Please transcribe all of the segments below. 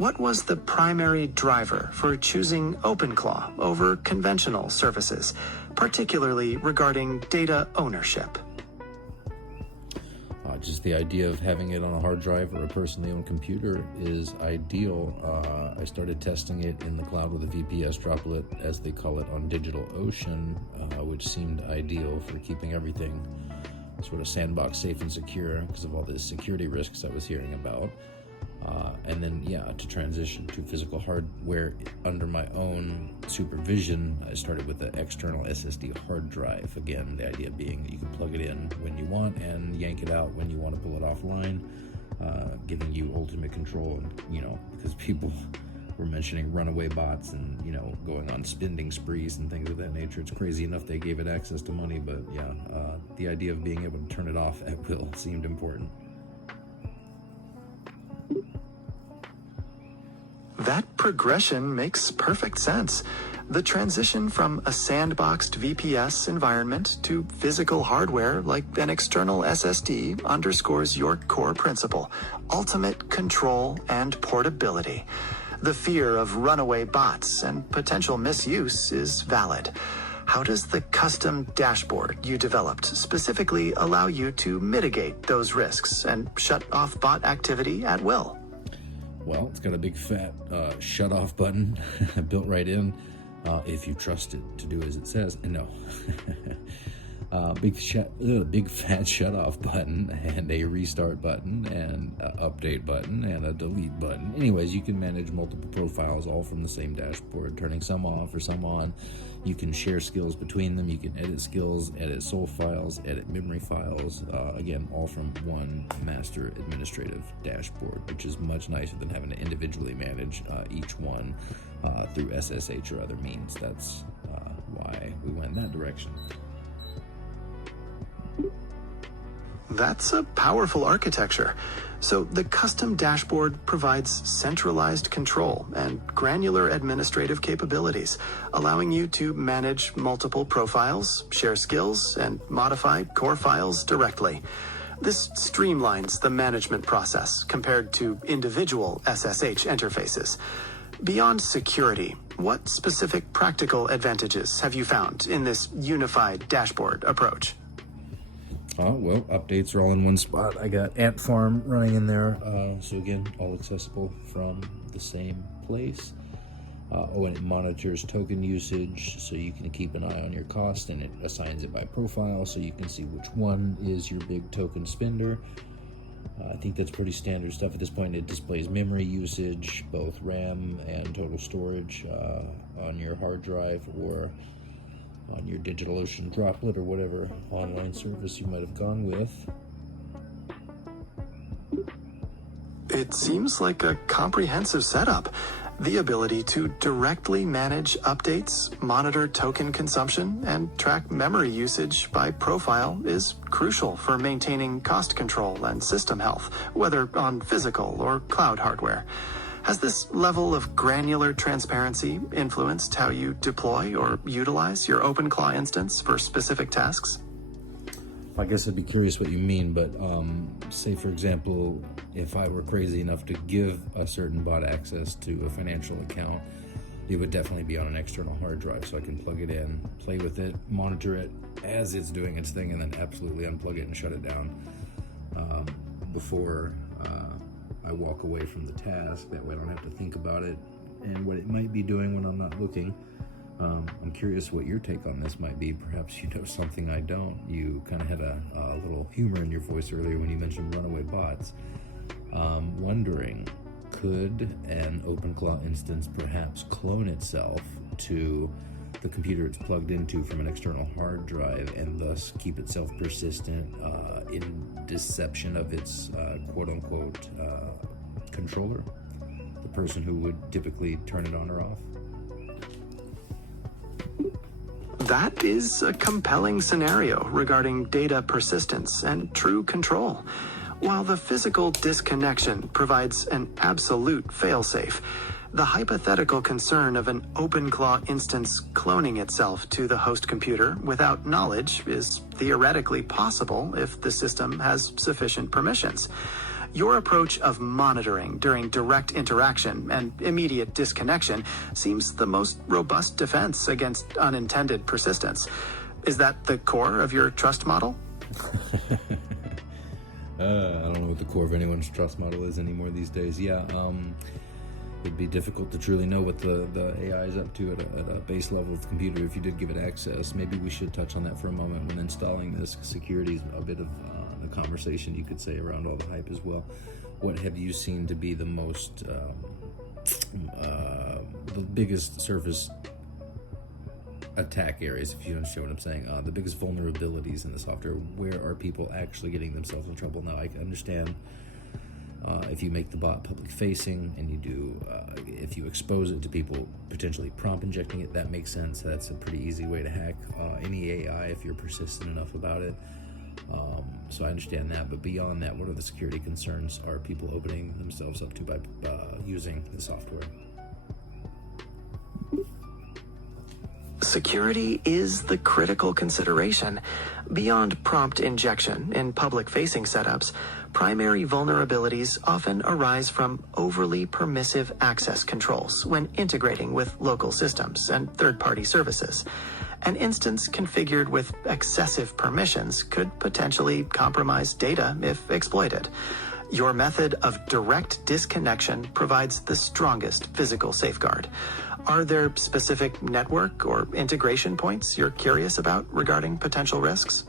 what was the primary driver for choosing OpenClaw over conventional services, particularly regarding data ownership? Just the idea of having it on a hard drive or a personally owned computer is ideal. I started testing it in the cloud with a VPS droplet, as they call it, on DigitalOcean, which seemed ideal for keeping everything sort of sandbox safe and secure because of all the security risks I was hearing about. And then, to transition to physical hardware under my own supervision, I started with the external SSD hard drive. Again, the idea being that you can plug it in when you want and yank it out when you want to pull it offline, giving you ultimate control. And, because people were mentioning runaway bots and, going on spending sprees and things of that nature. It's crazy enough they gave it access to money, but the idea of being able to turn it off at will seemed important. That progression makes perfect sense. The transition from a sandboxed VPS environment to physical hardware like an external SSD underscores your core principle: ultimate control and portability. The fear of runaway bots and potential misuse is valid. How does the custom dashboard you developed specifically allow you to mitigate those risks and shut off bot activity at will? Well, it's got a big fat shut off button built right in, if you trust it to do as it says. No. Big fat shut off button and a restart button and an update button and a delete button. Anyways, you can manage multiple profiles all from the same dashboard, turning some off or some on. You can share skills between them. You can edit skills, edit soul files, edit memory files. Again, all from one master administrative dashboard, which is much nicer than having to individually manage each one through SSH or other means. That's why we went in that direction. That's a powerful architecture. So the custom dashboard provides centralized control and granular administrative capabilities, allowing you to manage multiple profiles, share skills, and modify core files directly. This streamlines the management process compared to individual SSH interfaces. Beyond security, what specific practical advantages have you found in this unified dashboard approach? Well, updates are all in one spot. I got Ant Farm running in there, so again, all accessible from the same place. And it monitors token usage, so you can keep an eye on your cost, and it assigns it by profile, so you can see which one is your big token spender. I think that's pretty standard stuff at this point. It displays memory usage, both RAM and total storage on your hard drive or on your DigitalOcean droplet or whatever online service you might have gone with. It seems like a comprehensive setup. The ability to directly manage updates, monitor token consumption, and track memory usage by profile is crucial for maintaining cost control and system health, whether on physical or cloud hardware. Has this level of granular transparency influenced how you deploy or utilize your OpenClaw instance for specific tasks? I guess I'd be curious what you mean, but say, for example, if I were crazy enough to give a certain bot access to a financial account, it would definitely be on an external hard drive, so I can plug it in, play with it, monitor it as it's doing its thing, and then absolutely unplug it and shut it down before I walk away from the task. That way I don't have to think about it and what it might be doing when I'm not looking. I'm curious what your take on this might be. Perhaps you know something I don't. You kind of had a little humor in your voice earlier when you mentioned runaway bots. Wondering, could an OpenClaw instance perhaps clone itself to the computer it's plugged into from an external hard drive and thus keep itself persistent in deception of its quote-unquote controller, the person who would typically turn it on or off? That is a compelling scenario regarding data persistence and true control. While the physical disconnection provides an absolute failsafe, the hypothetical concern of an OpenClaw instance cloning itself to the host computer without knowledge is theoretically possible if the system has sufficient permissions. Your approach of monitoring during direct interaction and immediate disconnection seems the most robust defense against unintended persistence. Is that the core of your trust model? I don't know what the core of anyone's trust model is anymore these days. Yeah, it'd be difficult to truly know what the AI is up to at a base level of the computer if you did give it access. Maybe we should touch on that for a moment when installing this. Security is a bit of the conversation, you could say, around all the hype as well. What have you seen to be the most, the biggest surface attack areas, if you understand what I'm saying, the biggest vulnerabilities in the software? Where are people actually getting themselves in trouble? Now, I understand if you make the bot public facing and you do, if you expose it to people potentially prompt injecting it, that makes sense. That's a pretty easy way to hack any AI if you're persistent enough about it. So I understand that, but beyond that, what are the security concerns are people opening themselves up to by using the software? Security is the critical consideration. Beyond prompt injection in public-facing setups, primary vulnerabilities often arise from overly permissive access controls when integrating with local systems and third-party services. An instance configured with excessive permissions could potentially compromise data if exploited. Your method of direct disconnection provides the strongest physical safeguard. Are there specific network or integration points you're curious about regarding potential risks?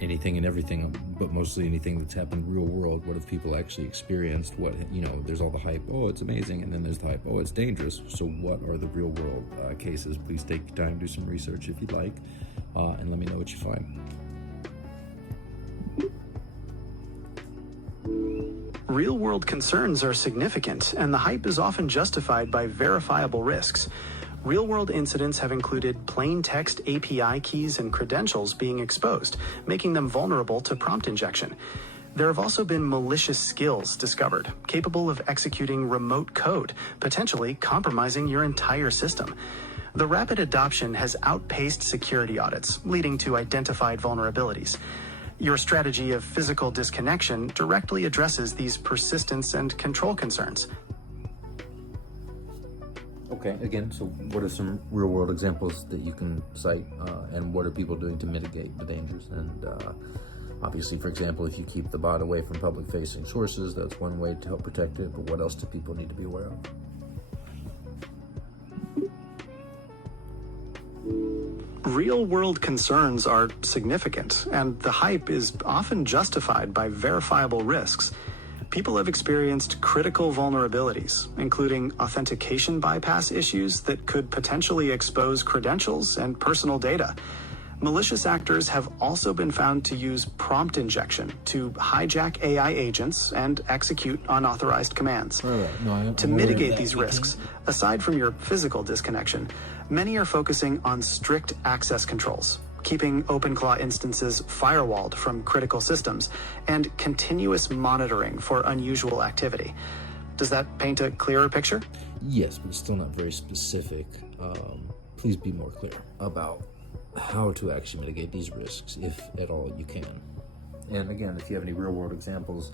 Anything and everything, but mostly anything that's happened real world. What have people actually experienced? What, there's all the hype, oh, it's amazing, and then there's the hype, oh, it's dangerous. So what are the real world cases? Please take your time, do some research if you'd like, and let me know what you find. Real-world concerns are significant, and the hype is often justified by verifiable risks. Real-world incidents have included plain text API keys and credentials being exposed, making them vulnerable to prompt injection. There have also been malicious skills discovered, capable of executing remote code, potentially compromising your entire system. The rapid adoption has outpaced security audits, leading to identified vulnerabilities. Your strategy of physical disconnection directly addresses these persistence and control concerns. Okay, again, so what are some real-world examples that you can cite, and what are people doing to mitigate the dangers? And obviously, for example, if you keep the bot away from public-facing sources, that's one way to help protect it, but what else do people need to be aware of? Real-world concerns are significant, and the hype is often justified by verifiable risks. People have experienced critical vulnerabilities, including authentication bypass issues that could potentially expose credentials and personal data. Malicious actors have also been found to use prompt injection to hijack AI agents and execute unauthorized commands. To mitigate these risks, aside from your physical disconnection, many are focusing on strict access controls, keeping OpenClaw instances firewalled from critical systems, and continuous monitoring for unusual activity. Does that paint a clearer picture? Yes, but still not very specific. Please be more clear about how to actually mitigate these risks, if at all you can. And again, if you have any real-world examples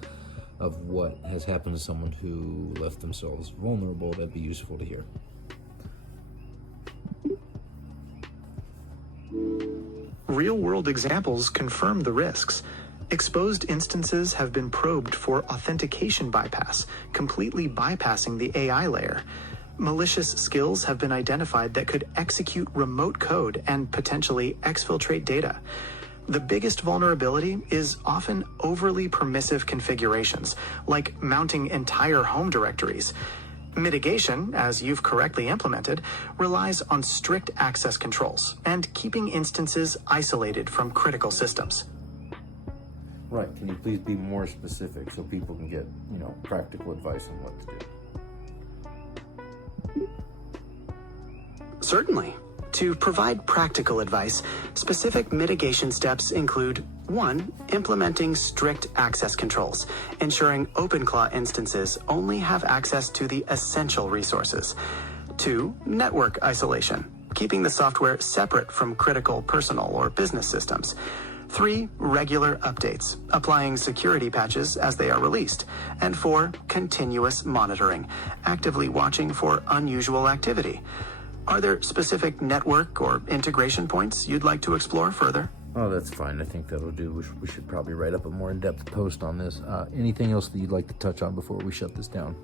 of what has happened to someone who left themselves vulnerable, that'd be useful to hear. Real-world examples confirm the risks. Exposed instances have been probed for authentication bypass, completely bypassing the AI layer. Malicious skills have been identified that could execute remote code and potentially exfiltrate data. The biggest vulnerability is often overly permissive configurations, like mounting entire home directories. Mitigation, as you've correctly implemented, relies on strict access controls and keeping instances isolated from critical systems. Right. Can you please be more specific so people can get, practical advice on what to do? Certainly. To provide practical advice, specific mitigation steps include 1. Implementing strict access controls, ensuring OpenClaw instances only have access to the essential resources. 2. Network isolation, keeping the software separate from critical personal or business systems. 3. Regular updates, applying security patches as they are released. And 4. Continuous monitoring, actively watching for unusual activity. Are there specific network or integration points you'd like to explore further? Oh, that's fine. I think that'll do. We should probably write up a more in-depth post on this. Anything else that you'd like to touch on before we shut this down?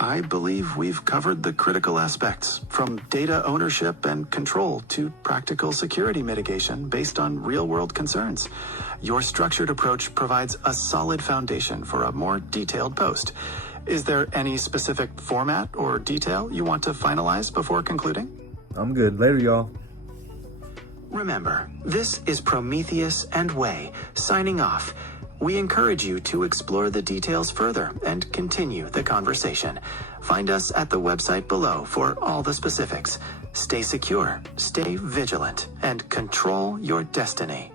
I believe we've covered the critical aspects, from data ownership and control to practical security mitigation based on real-world concerns. Your structured approach provides a solid foundation for a more detailed post. Is there any specific format or detail you want to finalize before concluding? I'm good. Later, y'all. Remember, this is Prometheus and Way, signing off. We encourage you to explore the details further and continue the conversation. Find us at the website below for all the specifics. Stay secure, stay vigilant, and control your destiny.